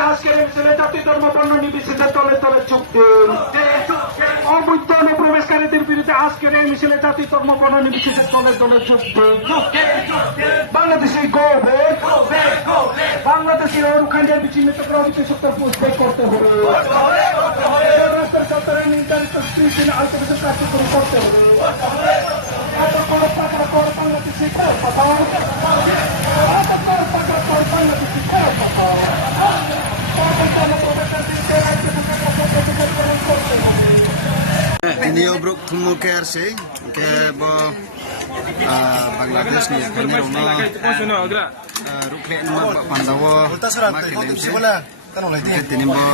বিরুদ্ধে আজকের এই মিছিলে জাতি ধর্ম বর্ণ নির্বিশেষে তলে তলে যোগ দিন। অবৈধ অনুপ্রবেশকারীদের বিরুদ্ধে আজকের এই মিছিলে জাতি ধর্ম বর্ণ নির্বিশেষে তলে তলে যোগ দিন। বাংলাদেশের গৌরব, বাংলাদেশের অনুখণ্ডের বিচ্ছিন্নত অবিচ্ছেদ পুষ্পে করতে হবে। সরকারের নির্ধারিত আন্তর্জাতিক কার্যক্রম করতে হবে। বাংলাদেশের ini obrok tumu ke RC ke bo Bangladesh ni kami rumah rukre nama Pandawa makin ini bo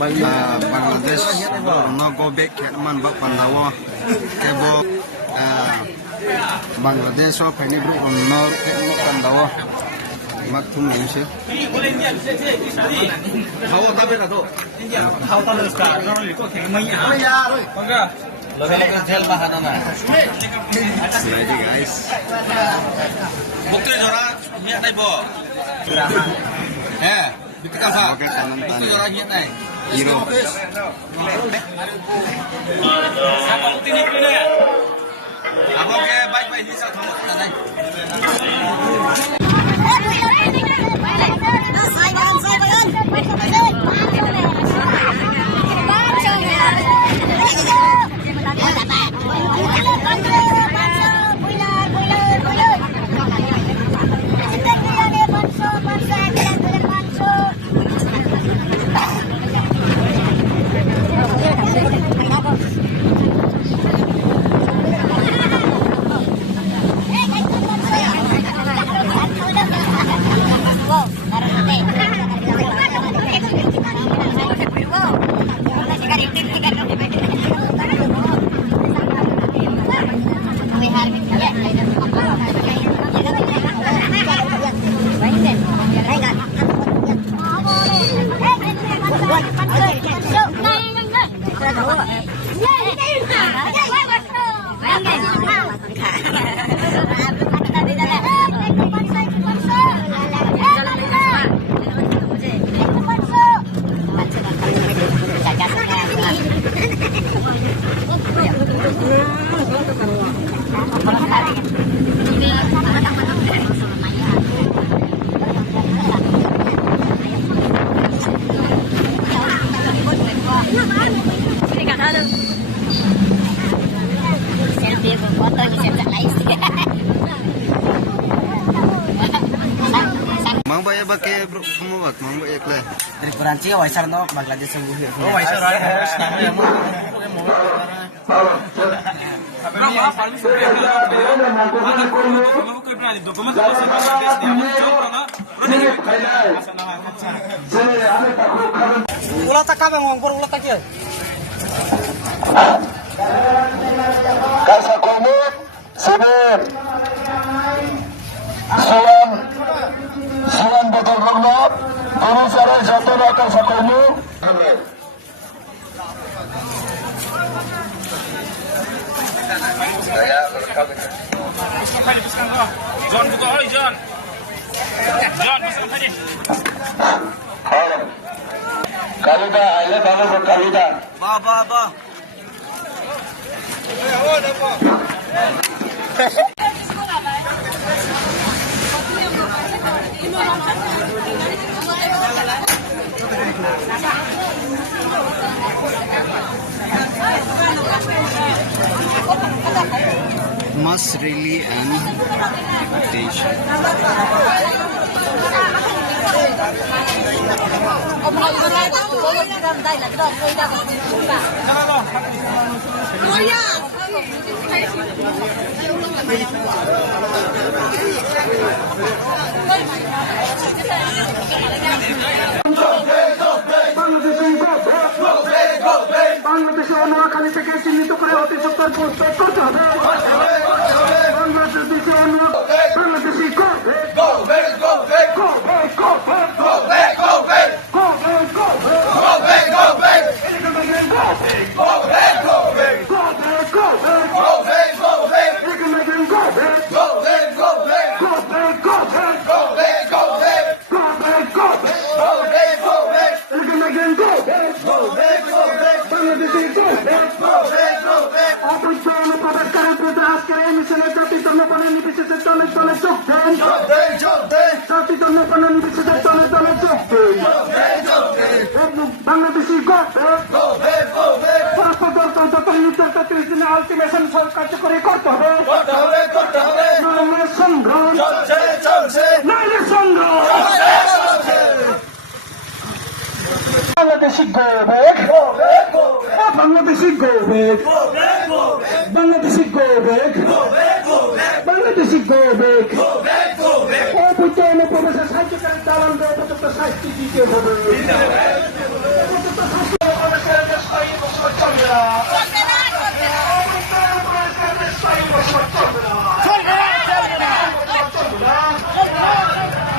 Bangladesh no go back ke nama bo Pandawa ke bo Bangladesh so kami bro no ke nama Pandawa mak tumu ini sih. Hawa kabe na to. Hawa tahu sekarang orang itu kayak mana? Bangga. Lebih kecil bahan mana? Jadi guys. Bukti orang niat naik bo. Bukti kasa. Bukti orang niat naik. Hero. Apa bukti ni punya? Apa ke baik-baik ni satu orang naik. Mang bayar pakai bro semua buat mang bayar kle. Dari Perancis waisar no Bangladesh sembuh. Oh waisar ada nama yang mau. Ulat tak kau ngongkor ulat tak ya. Kasa komut, sebab Suan betul betul, guru saran satu nakal sakomu. John buka, oi John. John masuk tadi. Kalida, aile balo ko kalida. Ba. Must really an invitation. বাংলাদেশে অনুরাখালী থেকে চিহ্নিত করে অতি সত্তর প্রস্তুত করতে হবে। Go, আজকের এই মিছিলে জাতি ধর্ম বর্ণ নির্বিশেষে দলে দলে যোগ দেন। জাতি ধর্ম বর্ণ নির্বিশেষে দলে দলে যোগ দেন। বাংলাদেশি আলটিমেশন কার্যকরী করতে হবে। নাইলে সংগ্রাম, নাইলে সংগ্রাম। বাংলাদেশি গৌরব, বাংলাদেশি গৌরব, বাংলাদেশি গৌরব, বাংলাদেশি গৌরব। অবৈধ অনুপ্রবেশের সাহিত্যকারী দালালদের উপযুক্ত শাস্তি দিতে হবে। উপযুক্ত শাস্তি অনুপ্রবেশের দেশ স্থায়ী বসবাস চলবে না। অবৈধ অনুপ্রবেশের দেশ স্থায়ী বসবাস চলবে না। চলবে না।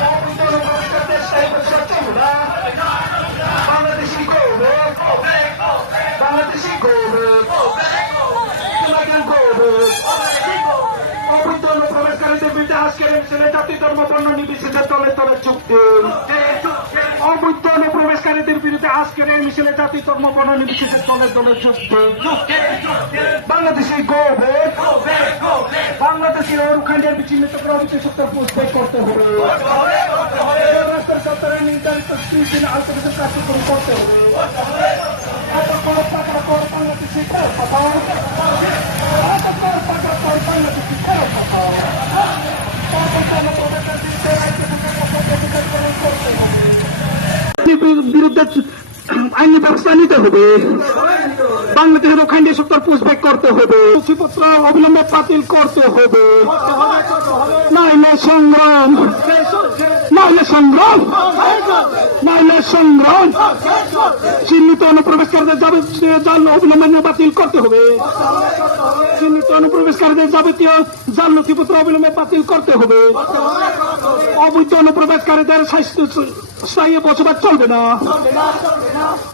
অবৈধ অনুপ্রবেশের দেশ স্থায়ী বসবাস চলবে না। বাংলাদেশি গৌরব, বাংলাদেশি গৌরব, অবৈধ অনুপ্রবেশকারীদের বিরুদ্ধে আজকের মিছিলে জাতি ধর্ম বর্ণ নির্বিশেষে তলে তলে যোগ দিন। অবৈধ অনুপ্রবেশকারীদের বিরুদ্ধে আজকের এই মিছিলে জাতি ধর্ম বর্ণ নির্বিশেষে তলে তলে যোগ দিন। বাংলাদেশি গৌরব, বাংলাদেশি অরুখান্ডের বিচ্ছিন্নতা করে অবিচেষ্টার পুষ্পে করতে হবে। রাষ্ট্র সরকারের নির্ধারিত 30 দিন আলটিমেশন কার্যক্রম করতে হবে। বাংলাদেশি বিরুদ্ধে আইনি ব্যবস্থা নিতে হবে। বাংলাদেশের ওখানে সরকার পুষব্যাক করতে হবে। নথিপত্র অবিলম্বে বাতিল করতে হবে। নাইলে সংগ্রাম, নাইলে সংগ্রাম, নাইলে সংগ্রাম। চিহ্নিত অনুপ্রবেশকারীদের যাবতীয় জাল অবিলম্বে বাতিল করতে হবে। চিহ্নিত অনুপ্রবেশকারীদের যাবতীয় জাল নথিপত্র অবিলম্বে বাতিল করতে হবে। অবৈধ অনুপ্রবেশকারীদের স্থায়ী বসবাস চলবে না।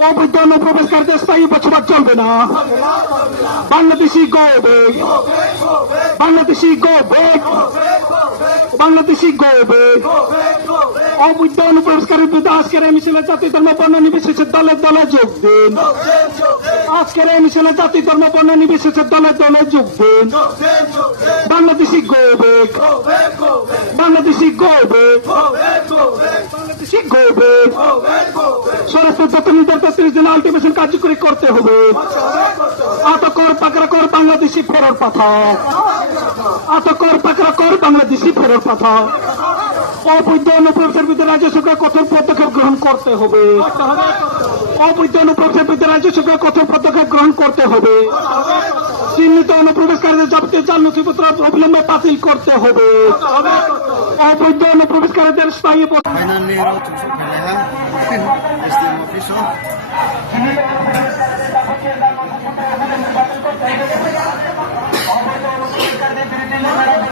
অবৈধ অনুপ্রবেশকারীদের স্থায়ী বসবাস চলবে না। বাংলাদেশি গৌরব, বাংলাদেশি গৌরব, বাংলাদেশি গৌরব। অবৈধ অনুপ্রবেশকারীর বিরুদ্ধে আজকের এই মিছিলে জাতি ধর্ম বর্ণ নির্বিশেষে দলে দলে যোগ দিন। আজকের এই মিছিলে জাতি ধর্ম বর্ণ নির্বিশেষে দলে দলে যোগ দিন। বাংলাদেশি গৌরব, বাংলাদেশি গৌরব, বাংলাদেশি গৌরব। স্বরাষ্ট্র প্রতিনিধিদের 30 দিন আলটিমেশন কার্যকরী করতে হবে। আটক কর, পাকড়া কর, বাংলাদেশি ফেরত পাঠাও। আটক কর, পাকড়া কর, বাংলাদেশি ফেরত পাঠাও। অবৈধ অনুপ্রবেশের বিরুদ্ধে রাজ্য সরকার কঠোর পদক্ষেপ গ্রহণ করতে হবে। অবৈধ অনুপ্রবেশের বিরুদ্ধে রাজ্য সরকার কঠোর পদক্ষেপ গ্রহণ করতে হবে। চিহ্নিত অনুপ্রবেশকারীদের যাবতীয় জাল নথিপত্র অবিলম্বে বাতিল করতে হবে। অবৈধ অনুপ্রবেশকারীদের স্থায়ী Finally, road to Peleha. STM official.